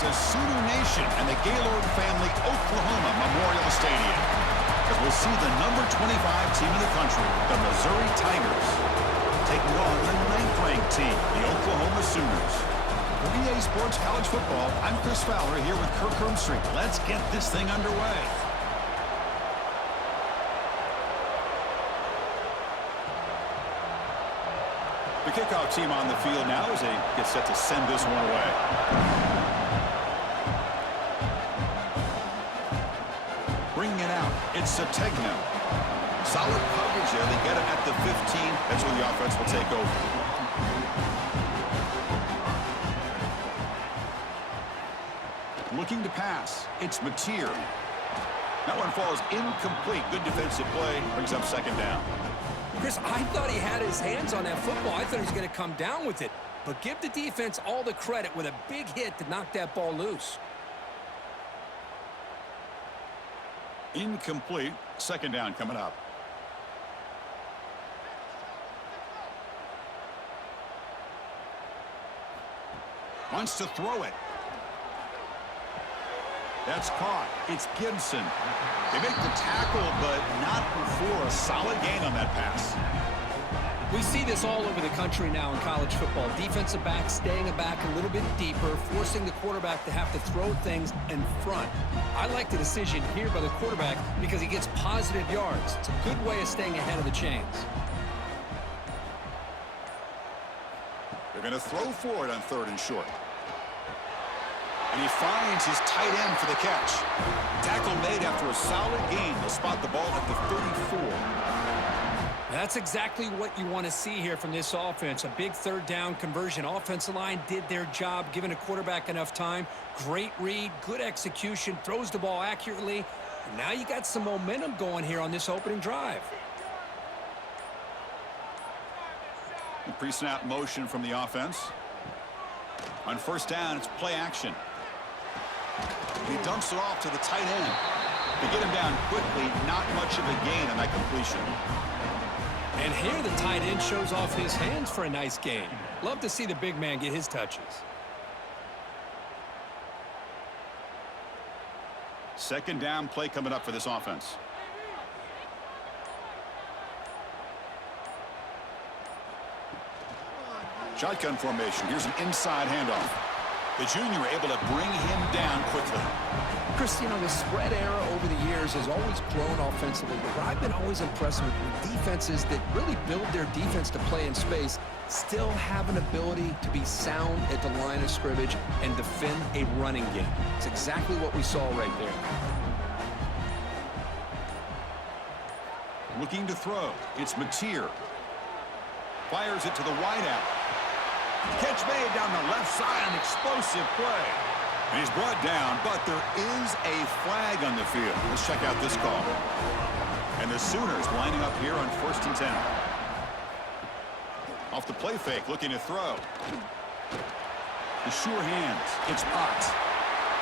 to Sooner Nation and the Gaylord Family Oklahoma Memorial Stadium, as we'll see the number 25 team in the country, the Missouri Tigers, taking on the 9th-ranked team, the Oklahoma Sooners. For EA Sports College Football, I'm Chris Fowler here with Kirk Hermstreet. Let's get this thing underway. The kickoff team on the field now as they get set to send this one away. Bringing it out, it's Sategno. Solid coverage there. They get it at the 15. That's where the offense will take over. Looking to pass, it's Mateer. That one falls incomplete. Good defensive play. Brings up second down. Chris, I thought he had his hands on that football. I thought he was going to come down with it. But give the defense all the credit with a big hit to knock that ball loose. Incomplete. Second down coming up. Wants to throw it. That's caught. It's Gibson. They make the tackle, but not before a solid gain on that pass. We see this all over the country now in college football. Defensive backs staying back a little bit deeper, forcing the quarterback to have to throw things in front. I like the decision here by the quarterback because he gets positive yards. It's a good way of staying ahead of the chains. They're going to throw for it on 3rd and short. And he finds his tight end for the catch. Tackle made after a solid gain. They'll spot the ball at the 34. That's exactly what you want to see here from this offense. A big 3rd down conversion. Offensive line did their job, giving a quarterback enough time. Great read, good execution, throws the ball accurately. And now you got some momentum going here on this opening drive. Pre-snap motion from the offense. On 1st down, it's play action. He dumps it off to the tight end. They get him down quickly. Not much of a gain on that completion. And here the tight end shows off his hands for a nice gain. Love to see the big man get his touches. 2nd down play coming up for this offense. Shotgun formation. Here's an inside handoff. The junior able to bring him down quickly. Chris, you know, the spread era over the years has always grown offensively, but I've been always impressed with defenses that really build their defense to play in space, still have an ability to be sound at the line of scrimmage and defend a running game. It's exactly what we saw right there. Looking to throw. It's Mateer. Fires it to the wideout. Catch made down the left side, an explosive play. And he's brought down, but there is a flag on the field. Let's check out this call. And the Sooners lining up here on 1st and 10. Off the play fake, looking to throw. The sure hands. It's Potts.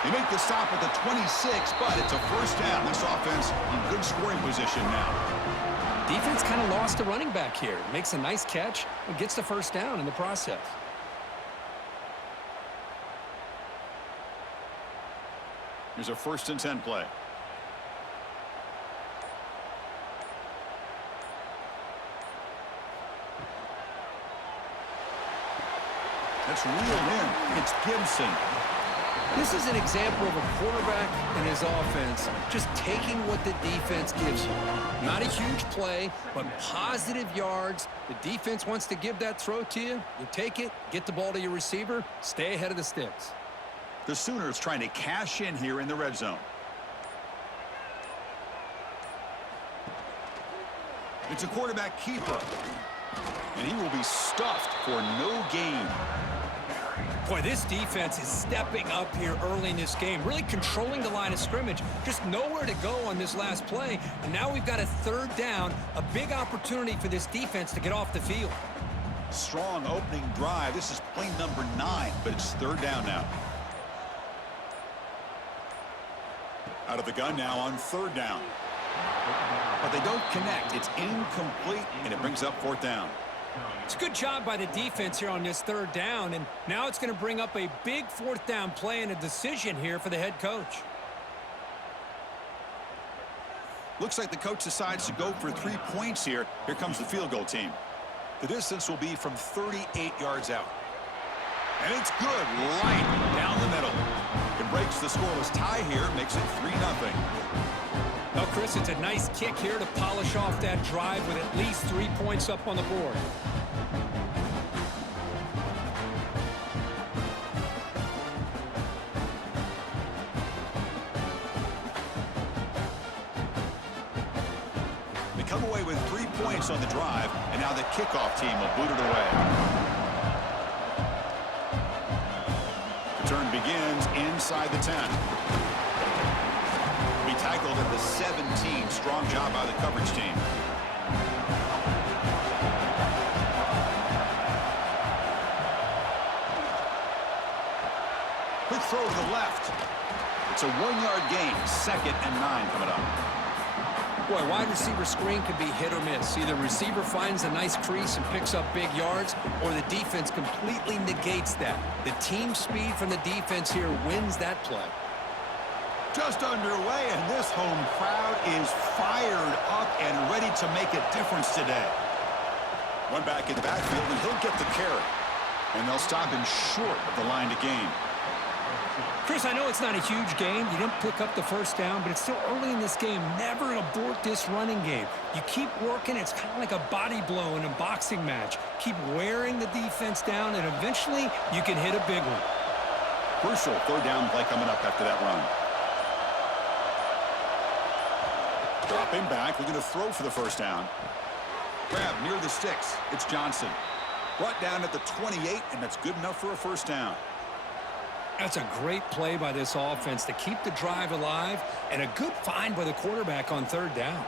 They make the stop at the 26, but it's a 1st down. This offense in good scoring position now. Defense kind of lost a running back here. Makes a nice catch and gets the 1st down in the process. Here's a 1st and 10 play. That's reeled in. It's Gibson. This is an example of a quarterback and his offense just taking what the defense gives you. Not a huge play, but positive yards. The defense wants to give that throw to you. You take it, get the ball to your receiver, stay ahead of the sticks. The Sooners trying to cash in here in the red zone. It's a quarterback keeper. And he will be stuffed for no gain. Boy, this defense is stepping up here early in this game, really controlling the line of scrimmage. Just nowhere to go on this last play. And now we've got a 3rd down, a big opportunity for this defense to get off the field. Strong opening drive. This is play number 9, but it's 3rd down now. Out of the gun now on 3rd down. But they don't connect. It's incomplete, and it brings up 4th down. It's a good job by the defense here on this third down, and now it's going to bring up a big fourth down play and a decision here for the head coach. Looks like the coach decides to go for 3 points here. Here comes the field goal team. The distance will be from 38 yards out. And it's good, right down the middle. It breaks the scoreless tie here, makes it 3-0. Well, Chris, it's a nice kick here to polish off that drive with at least 3 points up on the board. They come away with 3 points on the drive, and now the kickoff team will boot it away. Return begins inside the 10. Be tackled at the 17. Strong job by the coverage team. Quick throw to the left. It's a 1-yard gain. 2nd and 9 coming up. Boy, wide receiver screen can be hit or miss. Either receiver finds a nice crease and picks up big yards, or the defense completely negates that. The team speed from the defense here wins that play. Just underway, and this home crowd is fired up and ready to make a difference today. One back in the backfield, and he'll get the carry. And they'll stop him short of the line to gain. Chris, I know it's not a huge game. You didn't pick up the first down, but it's still early in this game. Never abort this running game. You keep working. It's kind of like a body blow in a boxing match. Keep wearing the defense down, and eventually you can hit a big one. Crucial 3rd down play coming up after that run. Dropping back, looking to throw for the first down. Grab near the sticks. It's Johnson. Brought down at the 28, and that's good enough for a first down. That's a great play by this offense to keep the drive alive, and a good find by the quarterback on 3rd down.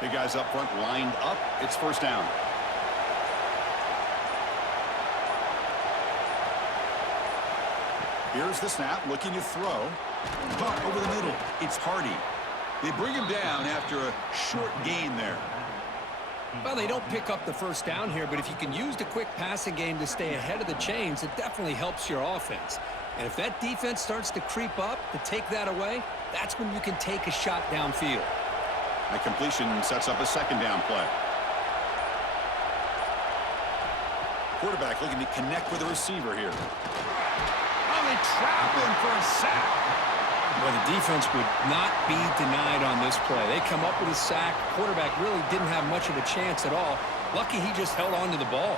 Big guys up front lined up. It's first down. Here's the snap, looking to throw. Caught over the middle. It's Hardy. They bring him down after a short gain there. Well, they don't pick up the first down here, but if you can use the quick passing game to stay ahead of the chains, it definitely helps your offense. And if that defense starts to creep up to take that away, that's when you can take a shot downfield. That completion sets up a 2nd down play. Quarterback looking to connect with a receiver here. Oh, they trap him for a sack. Well, the defense would not be denied on this play. They come up with a sack. Quarterback really didn't have much of a chance at all. Lucky he just held on to the ball.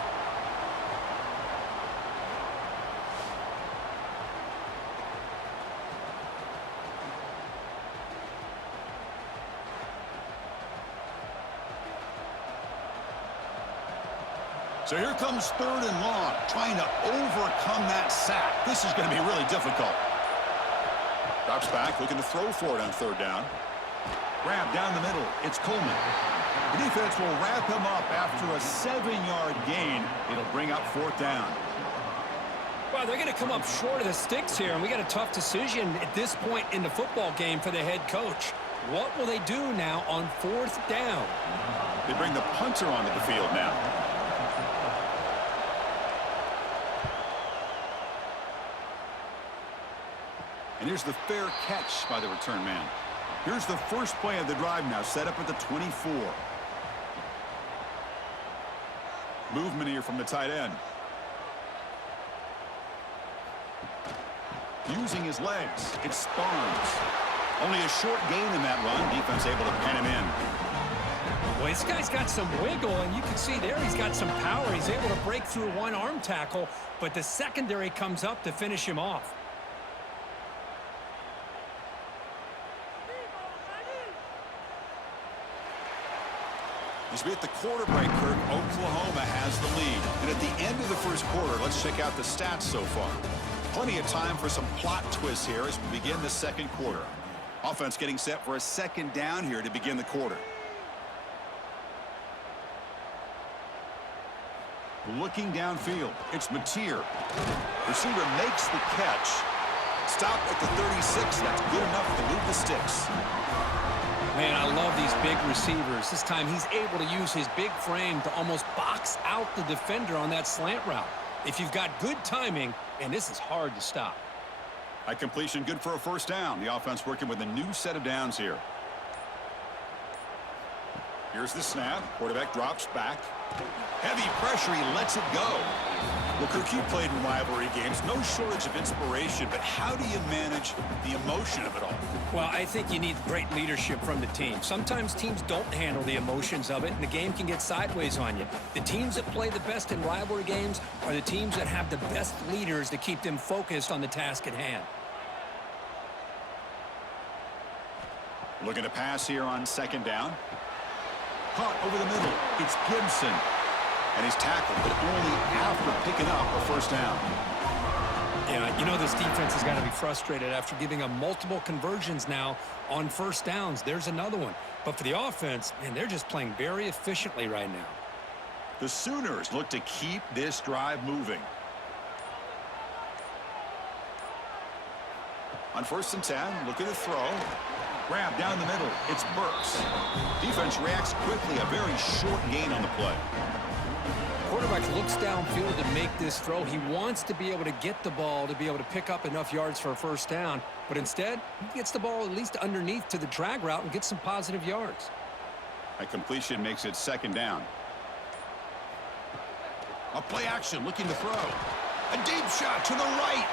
So here comes 3rd and long, trying to overcome that sack. This is going to be really difficult. Drops back, looking to throw for it on 3rd down. Grab down the middle. It's Coleman. The defense will wrap him up after a 7-yard gain. It'll bring up 4th down. Well, they're going to come up short of the sticks here, and we got a tough decision at this point in the football game for the head coach. What will they do now on 4th down? They bring the punter onto the field now. And here's the fair catch by the return man. Here's the first play of the drive now, set up at the 24. Movement here from the tight end. Using his legs, it's Barnes. Only a short gain in that run. Defense able to pin him in. Well, this guy's got some wiggle, and you can see there he's got some power. He's able to break through one arm tackle, but the secondary comes up to finish him off. As we hit the quarter break, Kirk, Oklahoma has the lead. And at the end of the first quarter, let's check out the stats so far. Plenty of time for some plot twists here as we begin the 2nd quarter. Offense getting set for a 2nd down here to begin the quarter. Looking downfield, it's Mateer. Receiver makes the catch. Stop at the 36. That's good enough to move the sticks. Man, I love these big receivers. This time he's able to use his big frame to almost box out the defender on that slant route. If you've got good timing, and this is hard to stop. A completion good for a first down. The offense working with a new set of downs here. Here's the snap. Quarterback drops back. Heavy pressure. He lets it go. Well, Cook, you played in rivalry games. No shortage of inspiration, but how do you manage the emotion of it all? Well, I think you need great leadership from the team. Sometimes teams don't handle the emotions of it, and the game can get sideways on you. The teams that play the best in rivalry games are the teams that have the best leaders to keep them focused on the task at hand. Looking to pass here on second down. Caught over the middle. It's Gibson. And he's tackled, but only after picking up a first down. Yeah, you know this defense has got to be frustrated after giving them multiple conversions now on first downs. There's another one. But for the offense, man, they're just playing very efficiently right now. The Sooners look to keep this drive moving. On 1st and 10, look at the throw. Grab down the middle. It's Burks. Defense reacts quickly. A very short gain on the play. Quarterback looks downfield to make this throw. He wants to be able to get the ball to be able to pick up enough yards for a first down. But instead, he gets the ball at least underneath to the drag route and gets some positive yards. A completion makes it second down. A play action looking to throw. A deep shot to the right.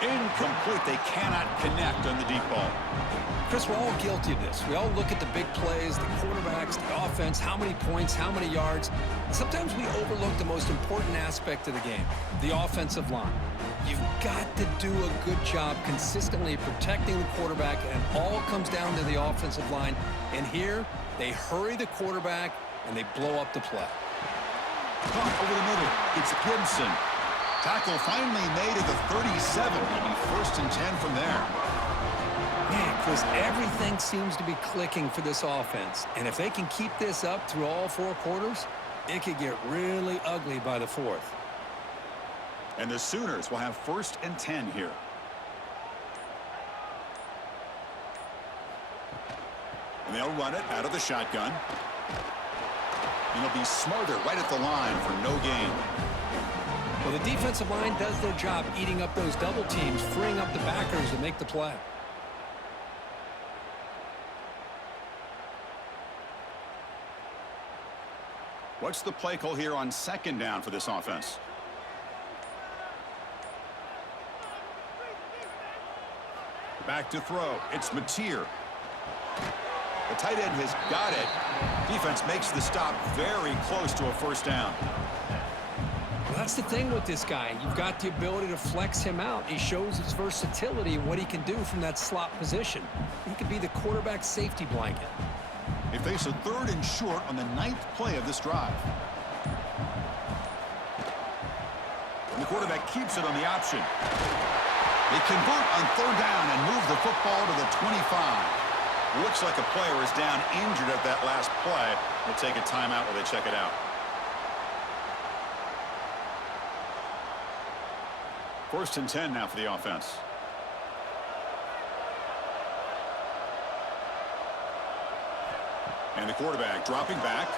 Incomplete. They cannot connect on the deep ball. Chris, we're all guilty of this. We all look at the big plays, the quarterbacks, the offense, how many points, how many yards. And sometimes we overlook the most important aspect of the game, the offensive line. You've got to do a good job consistently protecting the quarterback, and it all comes down to the offensive line. And here, they hurry the quarterback, and they blow up the play. Caught over the middle. It's Gibson. Tackle finally made at the 37. It'll be 1st and 10 from there. Man, Chris, everything seems to be clicking for this offense. And if they can keep this up through all 4 quarters, it could get really ugly by the 4th. And the Sooners will have 1st and 10 here. And they'll run it out of the shotgun. And they'll be smarter right at the line for no gain. Well, the defensive line does their job eating up those double teams, freeing up the backers to make the play. What's the play call here on second down for this offense? Back to throw. It's Mateer. The tight end has got it. Defense makes the stop very close to a first down. Well, that's the thing with this guy. You've got the ability to flex him out. He shows his versatility and what he can do from that slot position. He could be the quarterback safety blanket. They face a 3rd and short on the 9th play of this drive. And the quarterback keeps it on the option. They convert on 3rd down and move the football to the 25. Looks like a player is down injured at that last play. We'll take a timeout while they check it out. 1st and 10 now for the offense. And the quarterback dropping back.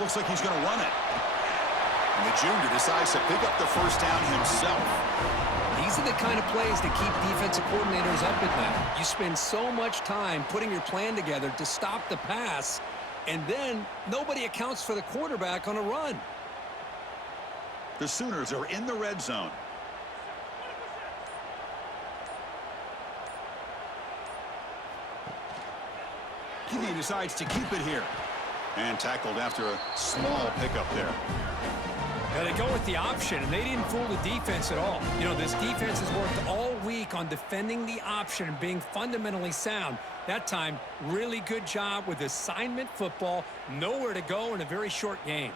Looks like he's going to run it. And the junior decides to pick up the first down himself. These are the kind of plays that keep defensive coordinators up at night. You spend so much time putting your plan together to stop the pass, and then nobody accounts for the quarterback on a run. The Sooners are in the red zone. He decides to keep it here. And tackled after a small pickup there. Now they go with the option, and they didn't fool the defense at all. You know, this defense has worked all week on defending the option and being fundamentally sound. That time, really good job with assignment football. Nowhere to go in a very short game.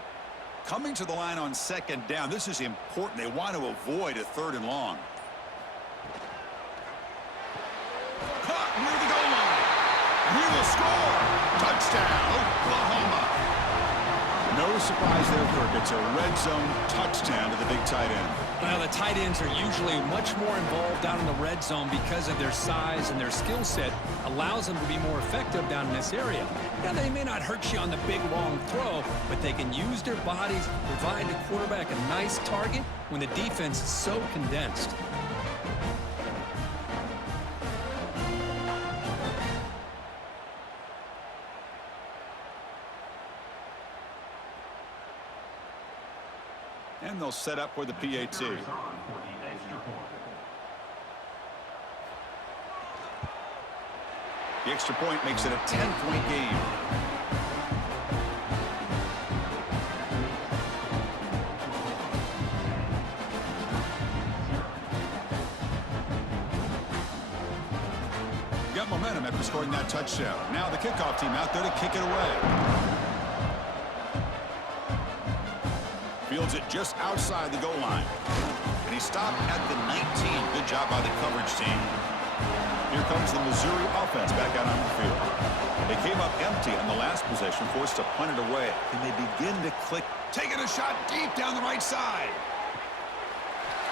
Coming to the line on second down, this is important. They want to avoid a 3rd and long. Caught near the goal line. He will score. Touchdown, Oklahoma. No surprise there, Kirk. It's a red zone touchdown to the big tight end. Well, the tight ends are usually much more involved down in the red zone because of their size, and their skill set allows them to be more effective down in this area. Now, they may not hurt you on the big, long throw, but they can use their bodies to provide the quarterback a nice target when the defense is so condensed. And they'll set up for the PAT. The extra point makes it a 10-point game. Got momentum after scoring that touchdown. Now the kickoff team out there to kick it away. Fields it just outside the goal line. And he stopped at the 19. Good job by the coverage team. Here comes the Missouri offense back out on the field. They came up empty on the last possession, forced to punt it away. And they begin to click, taking a shot deep down the right side.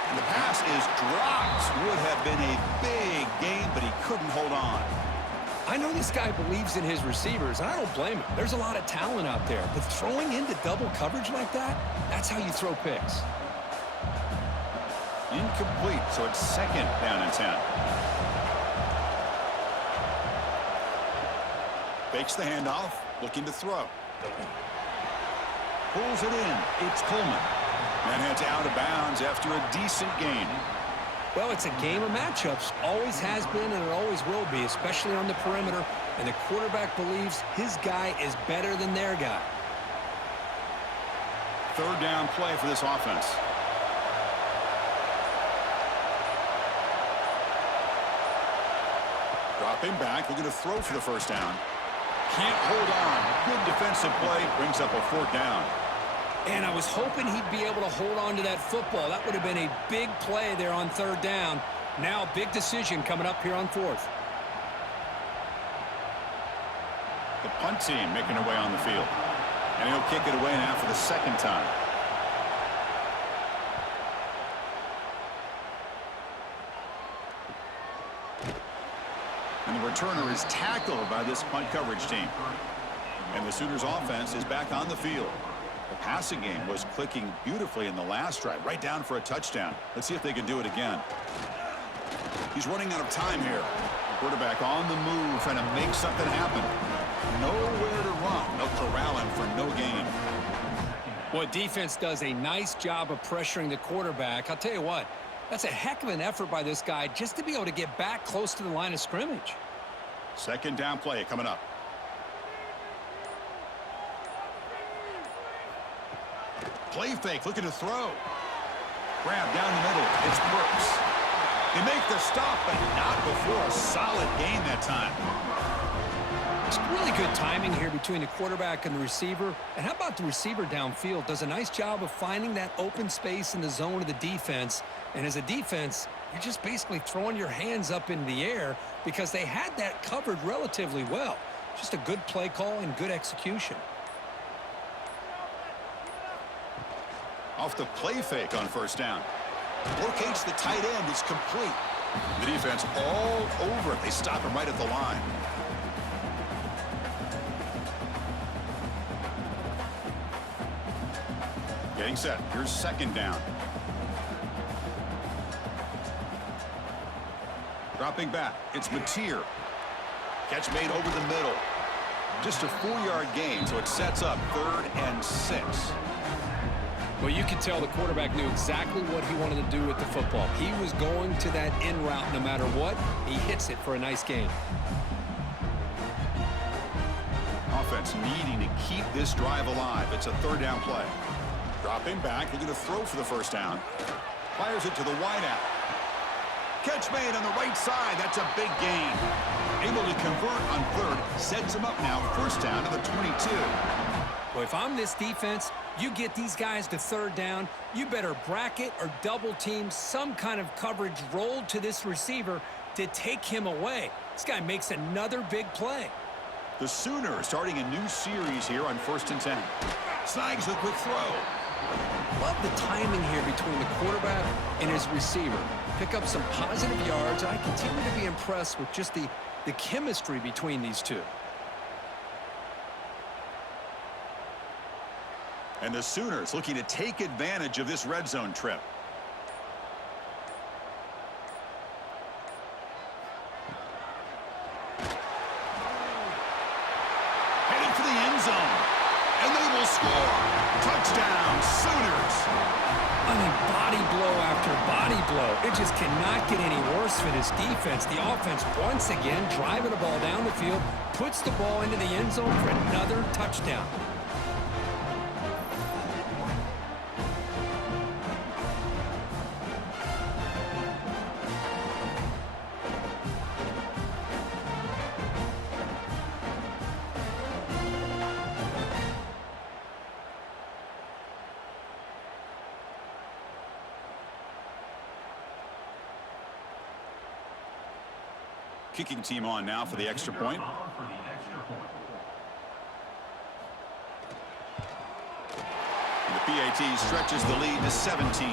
And the pass is dropped. Would have been a big game, but he couldn't hold on. I know this guy believes in his receivers, and I don't blame him. There's a lot of talent out there, but throwing into double coverage like that, that's how you throw picks. Incomplete, so it's second down and 10. Fakes the handoff, looking to throw. Pulls it in. It's Coleman. And heads out of bounds after a decent gain. Well, it's a game of matchups. Always has been and it always will be, especially on the perimeter. And the quarterback believes his guy is better than their guy. Third down play for this offense. Dropping back, looking to throw for the first down. Can't hold on. Good defensive play, brings up a fourth down. And I was hoping he'd be able to hold on to that football. That would have been a big play there on third down. Now a big decision coming up here on fourth. The punt team making their way on the field. And he'll kick it away now for the second time. And the returner is tackled by this punt coverage team. And the Sooners offense is back on the field. The passing game was clicking beautifully in the last drive, right down for a touchdown. Let's see if they can do it again. He's running out of time here. Quarterback on the move, trying to make something happen. Nowhere to run. They'll corral him for no gain. Well, defense does a nice job of pressuring the quarterback. I'll tell you what, that's a heck of an effort by this guy just to be able to get back close to the line of scrimmage. Second down play coming up. Play fake, looking to throw. Grab down the middle. It's Brooks. They make the stop, but not before a solid gain that time. It's really good timing here between the quarterback and the receiver. And how about the receiver downfield? Does a nice job of finding that open space in the zone of the defense. And as a defense, you're just basically throwing your hands up in the air because they had that covered relatively well. Just a good play call and good execution. Off the play fake on first down. Locates the tight end. It's complete. The defense all over it. They stop him right at the line. Getting set. Here's second down. Dropping back. It's Mateer. Catch made over the middle. Just a 4-yard gain, so it sets up 3rd and 6. Well, you could tell the quarterback knew exactly what he wanted to do with the football. He was going to that in route no matter what. He hits it for a nice gain. Offense needing to keep this drive alive. It's a 3rd down play. Dropping back, looking to throw for the first down. Fires it to the wideout. Catch made on the right side. That's a big gain. Able to convert on 3rd. Sets him up now. First down to the 22. Well, if I'm this defense, you get these guys to 3rd down, you better bracket or double team some kind of coverage rolled to this receiver to take him away. This guy makes another big play. The Sooners starting a new series here on 1st and 10. Snags the quick throw. Love the timing here between the quarterback and his receiver. Pick up some positive yards, and I continue to be impressed with just the chemistry between these two. And the Sooners looking to take advantage of this red zone trip. Headed for the end zone. And they will score. Touchdown, Sooners. I mean, body blow after body blow. It just cannot get any worse for this defense. The offense, once again, driving the ball down the field, puts the ball into the end zone for another touchdown. Kicking team on now for the extra point. And the PAT stretches the lead to 17-0.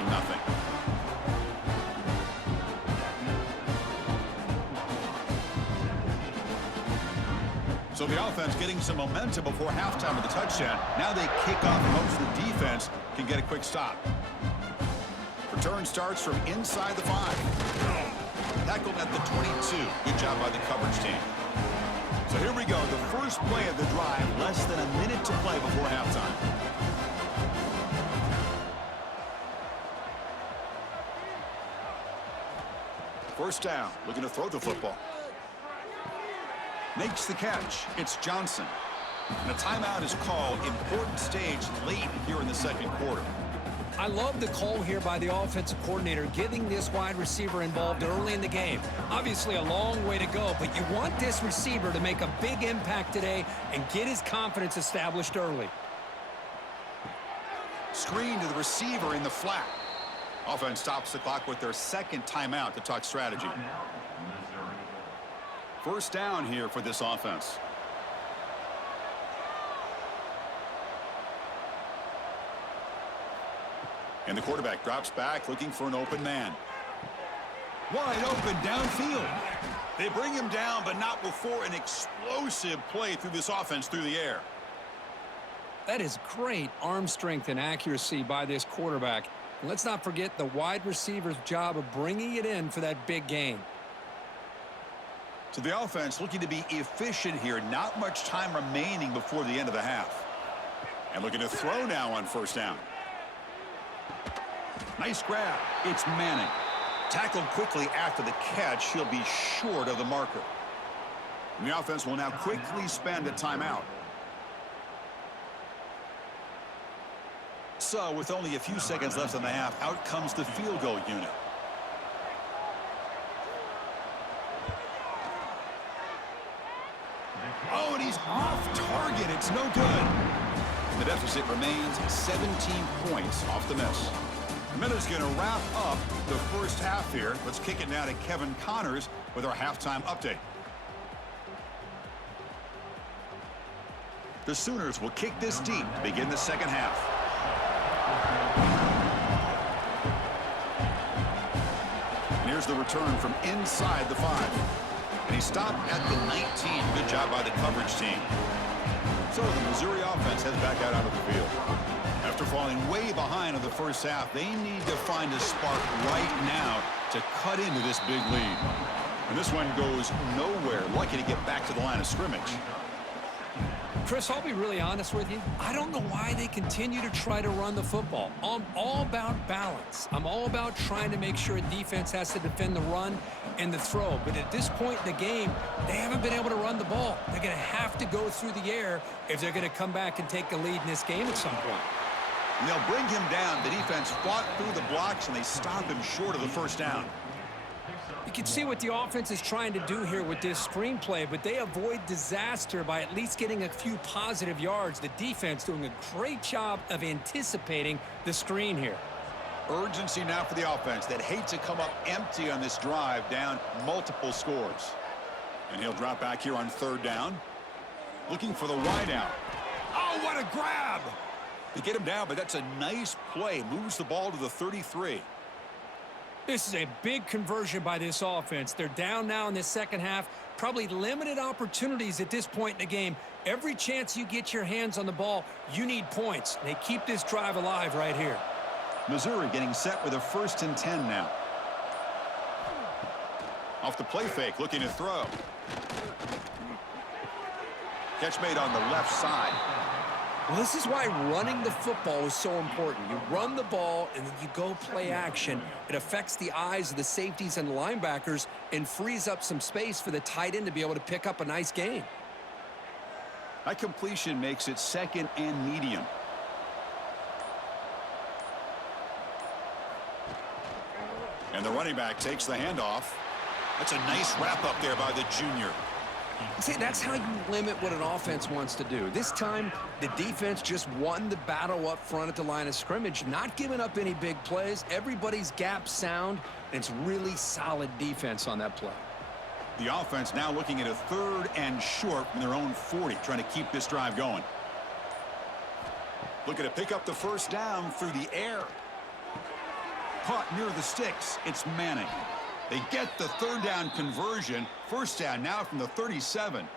So the offense getting some momentum before halftime with the touchdown. Now they kick off and hopes the defense can get a quick stop. Return starts from inside the 5. Tackled at the 22. Good job by the coverage team. So here we go. The first play of the drive. Less than a minute to play before halftime. First down. Looking to throw the football. Makes the catch. It's Johnson. And a timeout is called. Important stage late here in the second quarter. I love the call here by the offensive coordinator, getting this wide receiver involved early in the game. Obviously a long way to go, but you want this receiver to make a big impact today and get his confidence established early. Screen to the receiver in the flat. Offense stops the clock with their second timeout to talk strategy. First down here for this offense. And the quarterback drops back, looking for an open man. Wide open downfield. They bring him down, but not before an explosive play through this offense through the air. That is great arm strength and accuracy by this quarterback. And let's not forget the wide receiver's job of bringing it in for that big gain. So the offense looking to be efficient here. Not much time remaining before the end of the half. And looking to throw now on first down. Nice grab. It's Manning. Tackled quickly after the catch. He'll be short of the marker. And the offense will now quickly spend a timeout. So with only a few seconds left in the half, out comes the field goal unit. Oh, and he's off target. It's no good. The deficit remains 17 points off the miss. Miller's going to wrap up the first half here. Let's kick it now to Kevin Connors with our halftime update. The Sooners will kick this deep to begin the second half. And here's the return from inside the 5. And he stopped at the 19. Good job by the coverage team. So the Missouri offense heads back out onto the field. After falling way behind in the first half, they need to find a spark right now to cut into this big lead. And this one goes nowhere. Lucky to get back to the line of scrimmage. Chris, I'll be really honest with you. I don't know why they continue to try to run the football. I'm all about balance. I'm all about trying to make sure a defense has to defend the run and the throw. But at this point in the game, they haven't been able to run the ball. They're going to have to go through the air if they're going to come back and take the lead in this game at some point. And they'll bring him down. The defense fought through the blocks, and they stop him short of the first down. You can see what the offense is trying to do here with this screenplay, but they avoid disaster by at least getting a few positive yards. The defense doing a great job of anticipating the screen here. Urgency now for the offense that hates to come up empty on this drive, down multiple scores. And he'll drop back here on third down. Looking for the wide out. Oh, what a grab! They get him down, but that's a nice play. Moves the ball to the 33. This is a big conversion by this offense. They're down now in this second half. Probably limited opportunities at this point in the game. Every chance you get your hands on the ball, you need points. They keep this drive alive right here. Missouri getting set with a 1st and 10 now. Off the play fake, looking to throw. Catch made on the left side. Well, this is why running the football is so important. You run the ball, and then you go play action. It affects the eyes of the safeties and linebackers and frees up some space for the tight end to be able to pick up a nice gain. That completion makes it 2nd and medium. And the running back takes the handoff. That's a nice wrap up there by the junior. See, that's how you limit what an offense wants to do. This time, the defense just won the battle up front at the line of scrimmage, not giving up any big plays. Everybody's gap sound, and it's really solid defense on that play. The offense now looking at a 3rd and short from their own 40, trying to keep this drive going. Looking to pick up the 1st down through the air. Caught near the sticks. It's Manning. They get the 3rd down conversion. 1st down now from the 37.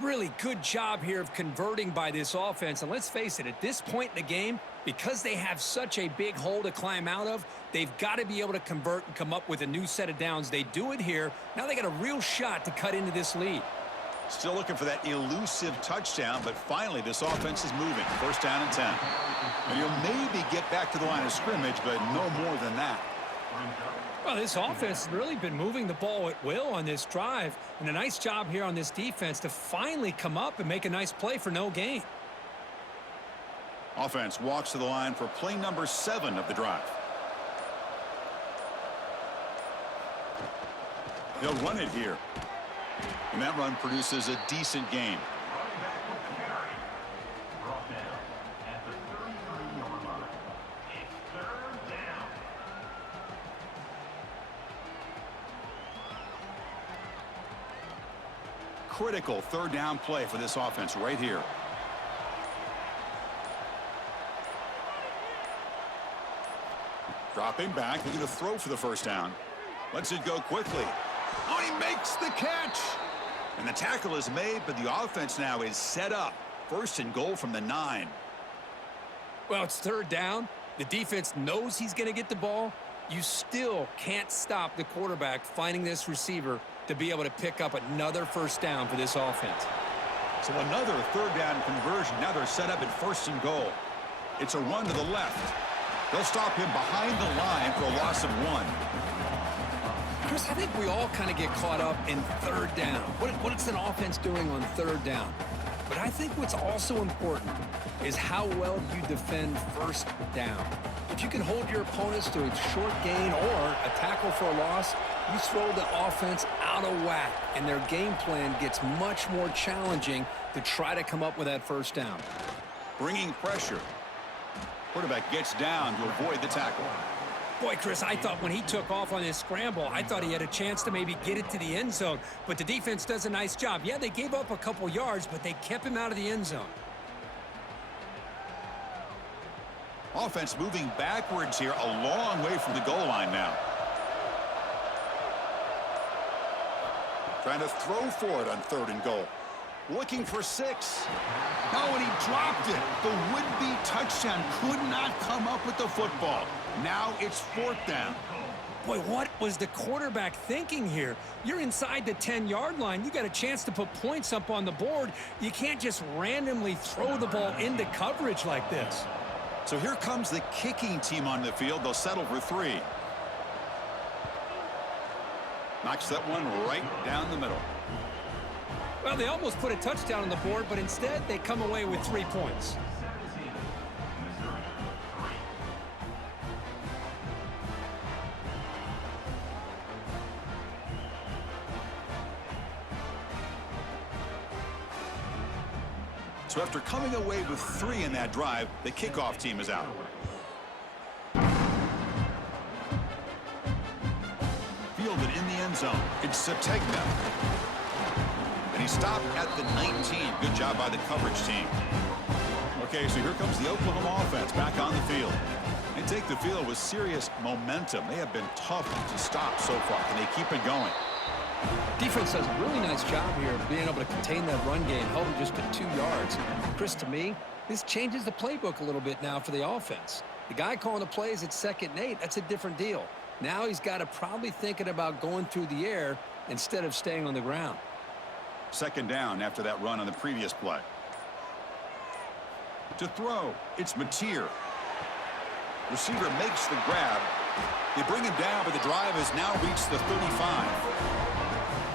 Really good job here of converting by this offense. And let's face it, at this point in the game, because they have such a big hole to climb out of, they've got to be able to convert and come up with a new set of downs. They do it here. Now they got a real shot to cut into this lead. Still looking for that elusive touchdown, but finally this offense is moving. 1st down and 10. And you'll maybe get back to the line of scrimmage, but no more than that. Well, this offense has really been moving the ball at will on this drive. And a nice job here on this defense to finally come up and make a nice play for no gain. Offense walks to the line for play number 7 of the drive. They'll run it here. And that run produces a decent gain. Critical 3rd down play for this offense right here. Dropping back, looking to throw for the 1st down. Lets it go quickly. Oh, he makes the catch. And the tackle is made, but the offense now is set up. 1st and goal from the 9. Well, it's 3rd down. The defense knows he's going to get the ball. You still can't stop the quarterback finding this receiver to be able to pick up another 1st down for this offense. So another 3rd down conversion. Now they're set up at 1st and goal. It's a run to the left. They'll stop him behind the line for a loss of 1. Chris, I think we all kind of get caught up in 3rd down. What's an offense doing on 3rd down? But I think what's also important is how well you defend 1st down. If you can hold your opponents to a short gain or a tackle for a loss, you throw the offense out of whack, and their game plan gets much more challenging to try to come up with that 1st down. Bringing pressure. Quarterback gets down to avoid the tackle. Boy, Chris, I thought when he took off on his scramble, I thought he had a chance to maybe get it to the end zone. But the defense does a nice job. Yeah, they gave up a couple yards, but they kept him out of the end zone. Offense moving backwards here, a long way from the goal line now. Trying to throw for it on 3rd and goal. Looking for 6. Oh, and he dropped it. The would-be touchdown could not come up with the football. Now it's 4th down. Boy, what was the quarterback thinking here? You're inside the 10-yard line. You got a chance to put points up on the board. You can't just randomly throw the ball into coverage like this. So here comes the kicking team on the field. They'll settle for 3. Knocks that one right down the middle. Well, they almost put a touchdown on the board, but instead they come away with 3 points. So after coming away with 3 in that drive, the kickoff team is out. Fielded in the end zone. It's Sategna. And he stopped at the 19. Good job by the coverage team. Okay, so here comes the Oklahoma offense back on the field. They take the field with serious momentum. They have been tough to stop so far. Can they keep it going? Defense does a really nice job here of being able to contain that run game, held them just to 2 yards. Chris, to me, this changes the playbook a little bit now for the offense. The guy calling the plays at 2nd and 8, that's a different deal. Now he's got to probably thinking about going through the air instead of staying on the ground. 2nd down after that run on the previous play. To throw, it's Mateer. Receiver makes the grab. They bring him down, but the drive has now reached the 35.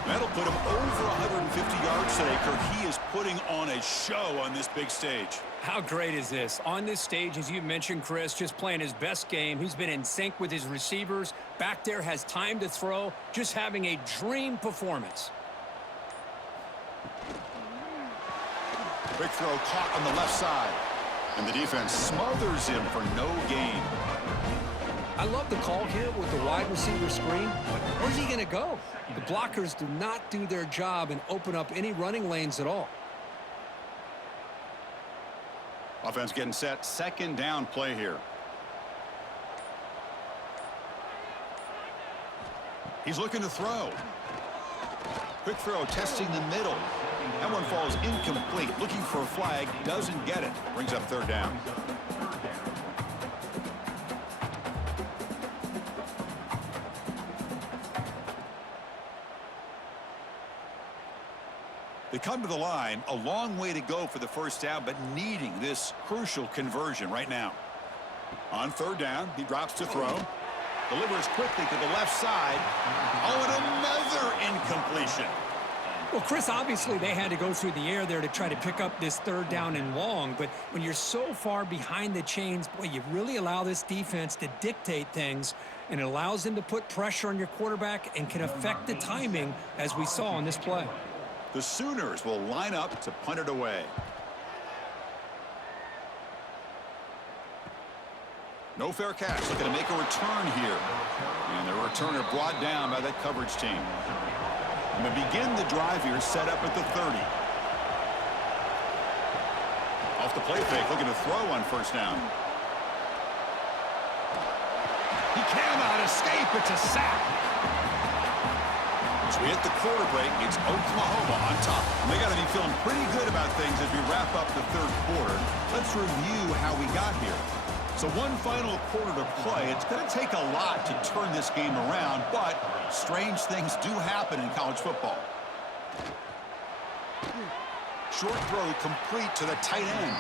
That'll put him over 150 yards today, Kirk. He is putting on a show on this big stage. How great is this? On this stage, as you mentioned, Chris, just playing his best game. He's been in sync with his receivers. Back there, has time to throw. Just having a dream performance. Quick throw caught on the left side. And the defense smothers him for no gain. I love the call here with the wide receiver screen, but where's he going to go? The blockers do not do their job and open up any running lanes at all. Offense getting set. 2nd down play here. He's looking to throw. Quick throw testing the middle. That one falls incomplete. Looking for a flag. Doesn't get it. Brings up 3rd down. They come to the line, a long way to go for the 1st down, but needing this crucial conversion right now. On 3rd down, he drops to throw. Delivers quickly to the left side. Oh, and another incompletion. Well, Chris, obviously they had to go through the air there to try to pick up this 3rd down and long, but when you're so far behind the chains, boy, you really allow this defense to dictate things, and it allows them to put pressure on your quarterback and can affect the timing, as we saw on this play. The Sooners will line up to punt it away. No fair catch. Looking to make a return here. And the returner brought down by that coverage team. And to begin the drive here, set up at the 30. Off the play fake, looking to throw on 1st down. He cannot escape. It's a sack. As we hit the quarter break, it's Oklahoma on top. And they got to be feeling pretty good about things as we wrap up the 3rd quarter. Let's review how we got here. So one final quarter to play. It's going to take a lot to turn this game around, but strange things do happen in college football. Short throw complete to the tight end.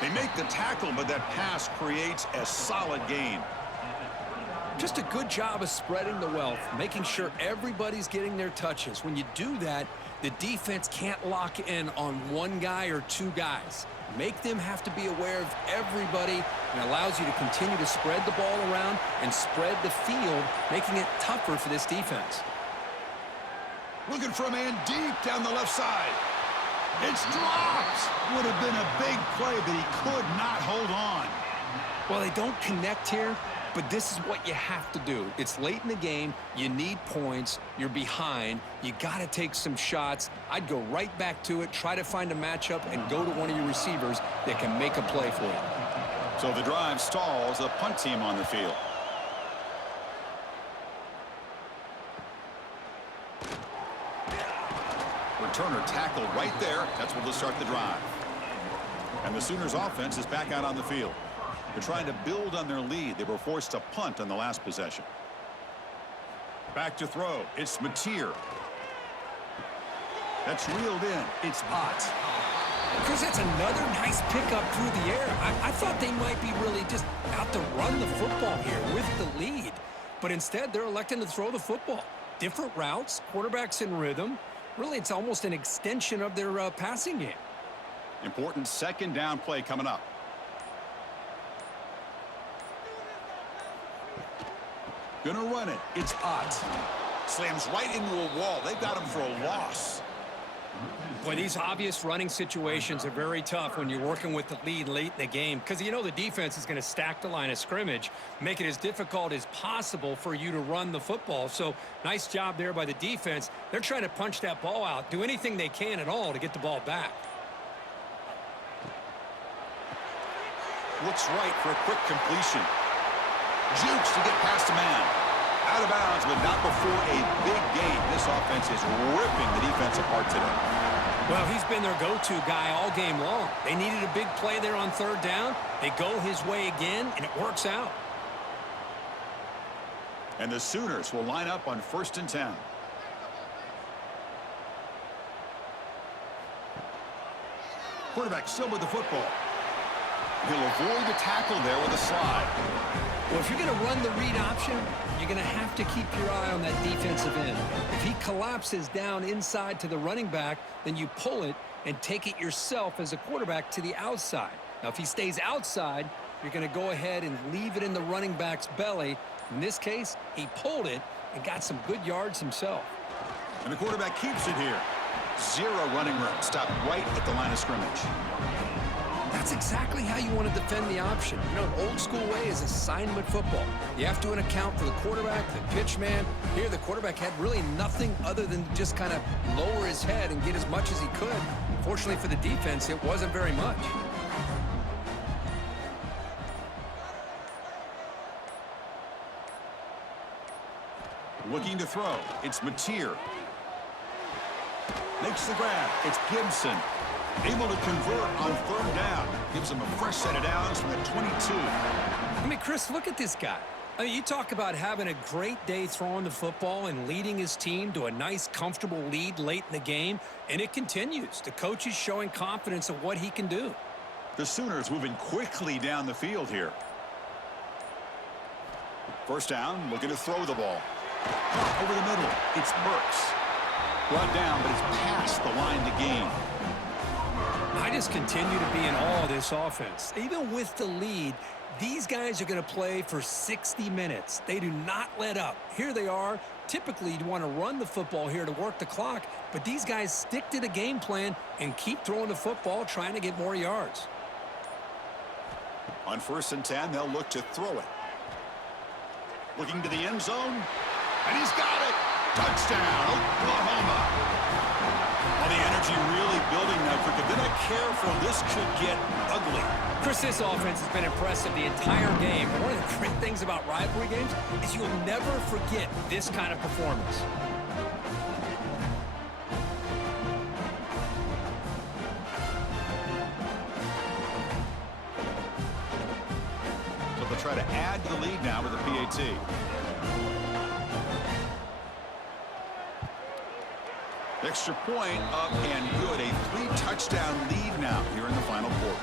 They make the tackle, but that pass creates a solid gain. Just a good job of spreading the wealth, making sure everybody's getting their touches. When you do that, the defense can't lock in on one guy or 2 guys. Make them have to be aware of everybody, and allows you to continue to spread the ball around and spread the field, making it tougher for this defense. Looking for a man deep down the left side. It's dropped. Would have been a big play, but he could not hold on. Well, they don't connect here, but this is what you have to do. It's late in the game. You need points. You're behind. You got to take some shots. I'd go right back to it, try to find a matchup, and go to one of your receivers that can make a play for you. So the drive stalls, a punt team on the field. Returner tackled right there. That's what will start the drive. And the Sooners offense is back out on the field. They're trying to build on their lead. They were forced to punt on the last possession. Back to throw. It's Mateer. That's reeled in. It's Ott. Chris, that's another nice pickup through the air. I thought they might be really just out to run the football here with the lead. But instead, they're electing to throw the football. Different routes, quarterbacks in rhythm. Really, it's almost an extension of their passing game. Important 2nd down play coming up. Gonna run it. It's Ott. Slams right into a wall. They've got him for a loss. Boy, these obvious running situations are very tough when you're working with the lead late in the game, because you know the defense is going to stack the line of scrimmage, make it as difficult as possible for you to run the football. So nice job there by the defense. They're trying to punch that ball out, do anything they can at all to get the ball back. Looks right for a quick completion. Jukes to get past a man. Out of bounds, but not before a big gain. This offense is ripping the defense apart today. Well, he's been their go-to guy all game long. They needed a big play there on third down. They go his way again, and it works out. And the Sooners will line up on 1st and 10. Quarterback still with the football. He'll avoid the tackle there with a slide. Well, if you're going to run the read option, you're going to have to keep your eye on that defensive end. If he collapses down inside to the running back, then you pull it and take it yourself as a quarterback to the outside. Now, if he stays outside, you're going to go ahead and leave it in the running back's belly. In this case, he pulled it and got some good yards himself. And the quarterback keeps it here. 0 running room. Stopped right at the line of scrimmage. That's exactly how you want to defend the option. You know, an old school way is assignment football. You have to account for the quarterback, the pitch man. Here, the quarterback had really nothing other than just kind of lower his head and get as much as he could. Fortunately for the defense, it wasn't very much. Looking to throw. It's Mateer. Makes the grab. It's Gibson. Able to convert on third down. Gives him a fresh set of downs from the 22. I mean, Chris, look at this guy. I mean, you talk about having a great day throwing the football and leading his team to a nice, comfortable lead late in the game, and it continues. The coach is showing confidence of what he can do. The Sooners moving quickly down the field here. First down, looking to throw the ball. Over the middle, it's Burks. Brought down, but it's past the line to gain. I just continue to be in awe of this offense. Even with the lead, these guys are going to play for 60 minutes. They do not let up. Here they are. Typically, you'd want to run the football here to work the clock, but these guys stick to the game plan and keep throwing the football, trying to get more yards. On 1st and 10, they'll look to throw it. Looking to the end zone, and he's got it. Touchdown, Oklahoma. Well, the energy really building now, Cricket. They're not careful. This could get ugly. Chris, this offense has been impressive the entire game. One of the great things about rivalry games is you'll never forget this kind of performance. So they'll try to add to the lead now with the PAT. Extra point up and good. A 3-touchdown lead now here in the final quarter.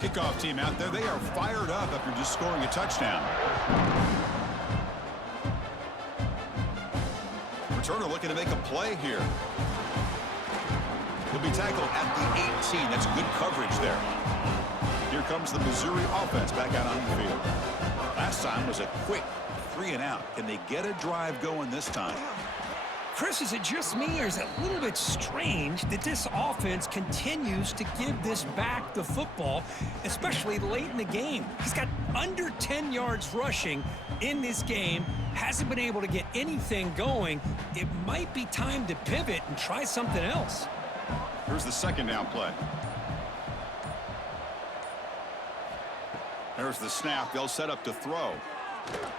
Kickoff team out there. They are fired up after just scoring a touchdown. Returner looking to make a play here. He'll be tackled at the 18. That's good coverage there. Here comes the Missouri offense back out on the field. Last time was a quick 3-and-out. Can they get a drive going this time? Chris, is it just me, or is it a little bit strange that this offense continues to give this back the football, especially late in the game? He's got under 10 yards rushing in this game, hasn't been able to get anything going. It might be time to pivot and try something else. Here's the 2nd down play. There's the snap. They'll set up to throw.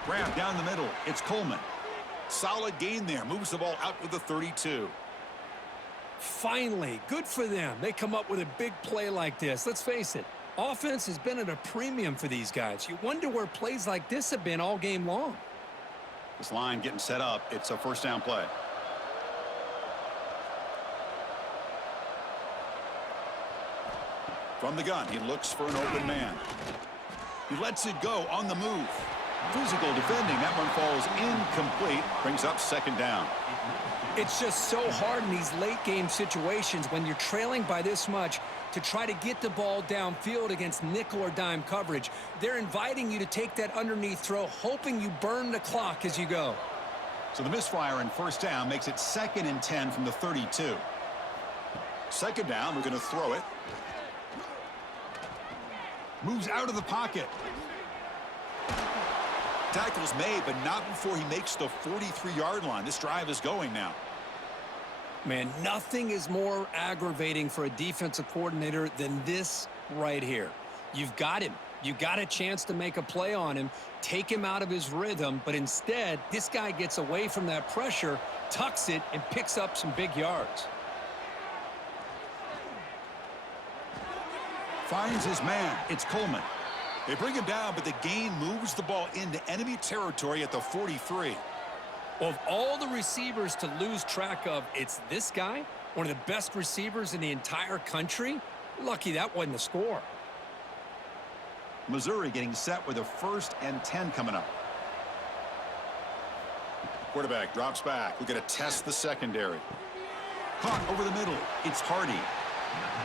Grab down the middle. It's Coleman. Solid gain there. Moves the ball out with the 32. Finally, good for them. They come up with a big play like this. Let's face it, offense has been at a premium for these guys. You wonder where plays like this have been all game long. This line getting set up. It's a 1st down play. From the gun, he looks for an open man. He lets it go on the move. Physical defending. That one falls incomplete. Brings up 2nd down. It's just so hard in these late game situations when you're trailing by this much to try to get the ball downfield against nickel or dime coverage. They're inviting you to take that underneath throw, hoping you burn the clock as you go. So the misfire in 1st down makes it 2nd and 10 from the 32. 2nd down, we're going to throw it. Moves out of the pocket. Tackle's made, but not before he makes the 43-yard line. This drive is going now. Man, nothing is more aggravating for a defensive coordinator than this right here. You've got him. You got a chance to make a play on him, take him out of his rhythm, but instead, this guy gets away from that pressure, tucks it, and picks up some big yards. Finds his man. It's Coleman. They bring him down, but the gain moves the ball into enemy territory at the 43. Well, of all the receivers to lose track of, it's this guy, one of the best receivers in the entire country. Lucky that wasn't the score. Missouri getting set with a 1st and 10 coming up. Quarterback drops back. We're going to test the secondary. Caught over the middle. It's Hardy.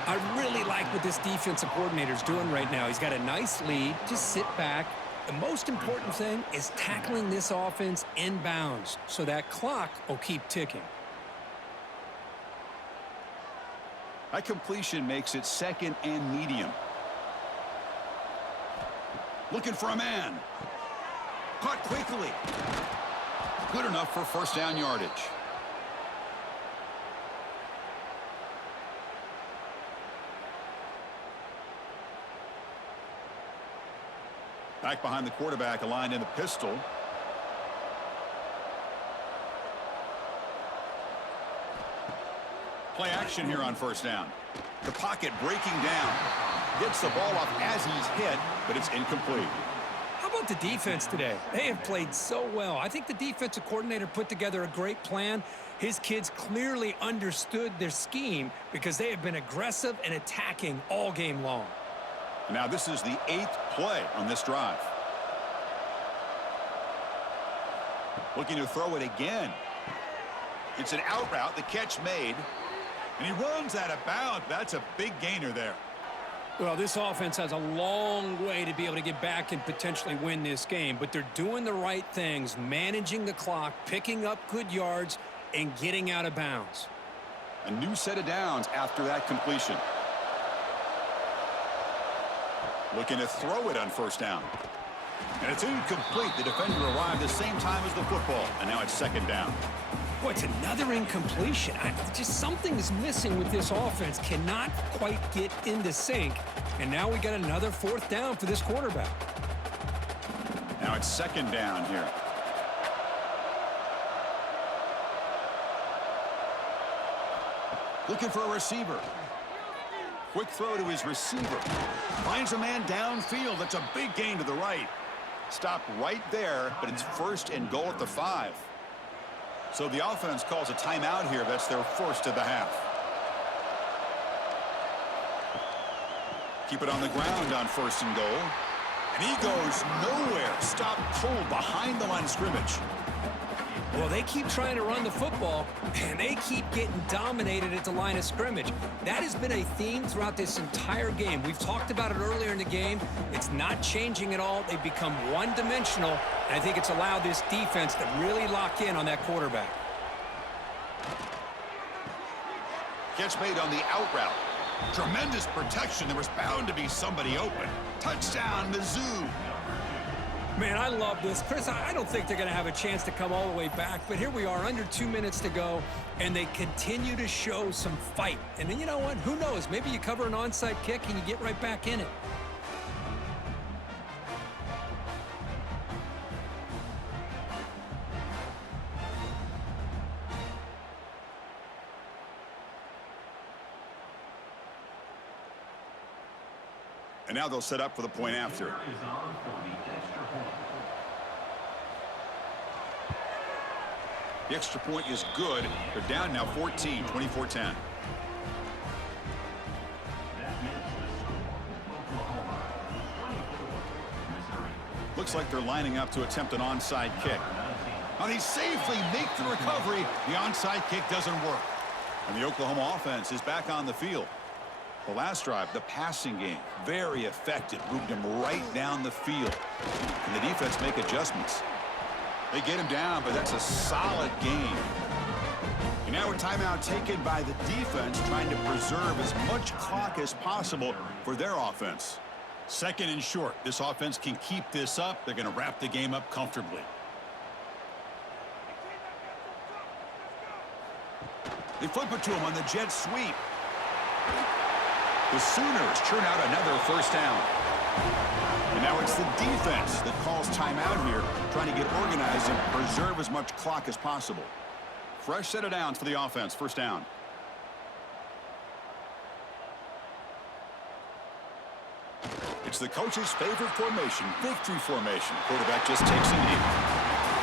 I really like what this defensive coordinator's doing right now. He's got a nice lead. Just sit back. The most important thing is tackling this offense inbounds so that clock will keep ticking. That completion makes it 2nd and medium. Looking for a man. Caught quickly. Good enough for 1st down yardage. Back behind the quarterback, aligned in the pistol. Play action here on 1st down. The pocket breaking down. Gets the ball off as he's hit, but it's incomplete. How about the defense today? They have played so well. I think the defensive coordinator put together a great plan. His kids clearly understood their scheme because they have been aggressive and attacking all game long. Now this is the 8th play on this drive. Looking to throw it again. It's an out route, the catch made. And he runs out of bounds. That's a big gainer there. Well, this offense has a long way to be able to get back and potentially win this game, but they're doing the right things, managing the clock, picking up good yards, and getting out of bounds. A new set of downs after that completion. Looking to throw it on 1st down. And it's incomplete. The defender arrived the same time as the football, and now it's 2nd down. Boy, it's another incompletion. Just something is missing with this offense. Cannot quite get into sync. And now we got another 4th down for this quarterback. Now it's 2nd down here. Looking for a receiver. Quick throw to his receiver. Finds a man downfield. That's a big gain to the right. Stopped right there, but it's 1st and goal at the 5. So the offense calls a timeout here. That's their 1st of the half. Keep it on the ground on 1st and goal. And he goes nowhere. Stopped cold behind the line of scrimmage. Well, they keep trying to run the football, and they keep getting dominated at the line of scrimmage. That has been a theme throughout this entire game. We've talked about it earlier in the game. It's not changing at all. They've become one-dimensional, and I think it's allowed this defense to really lock in on that quarterback. Catch made on the out route. Tremendous protection. There was bound to be somebody open. Touchdown, Mizzou. Man, I love this. Chris, I don't think they're going to have a chance to come all the way back, but here we are, under 2 minutes to go, and they continue to show some fight. And then you know what? Who knows? Maybe you cover an onside kick and you get right back in it. And now they'll set up for the point after. The extra point is good. They're down now 14, 24-10. Looks like they're lining up to attempt an onside kick. Now they safely make the recovery. The onside kick doesn't work. And the Oklahoma offense is back on the field. The last drive, the passing game, very effective. Moved him right down the field. And the defense make adjustments. They get him down, but that's a solid game. And now a timeout taken by the defense, trying to preserve as much clock as possible for their offense. 2nd and short. This offense can keep this up. They're going to wrap the game up comfortably. They flip it to him on the jet sweep. The Sooners churn out another first down. And now it's the defense that calls timeout here, trying to get organized and preserve as much clock as possible. Fresh set of downs for the offense. First down. It's the coach's favorite formation, victory formation. Quarterback just takes a knee.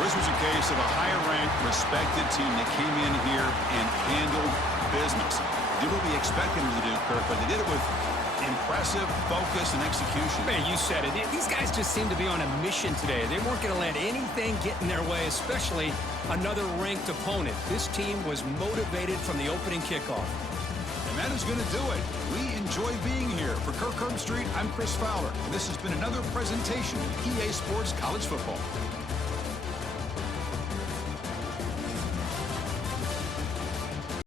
This was a case of a higher-ranked, respected team that came in here and handled business. Did what we expected them to do, Kirk, but they did it with impressive focus and execution. Man, you said it. These guys just seem to be on a mission today. They weren't going to let anything get in their way, especially another ranked opponent. This team was motivated from the opening kickoff. And that is going to do it. We enjoy being here. For Kirk Herbstreit, I'm Chris Fowler, and this has been another presentation of EA Sports College Football.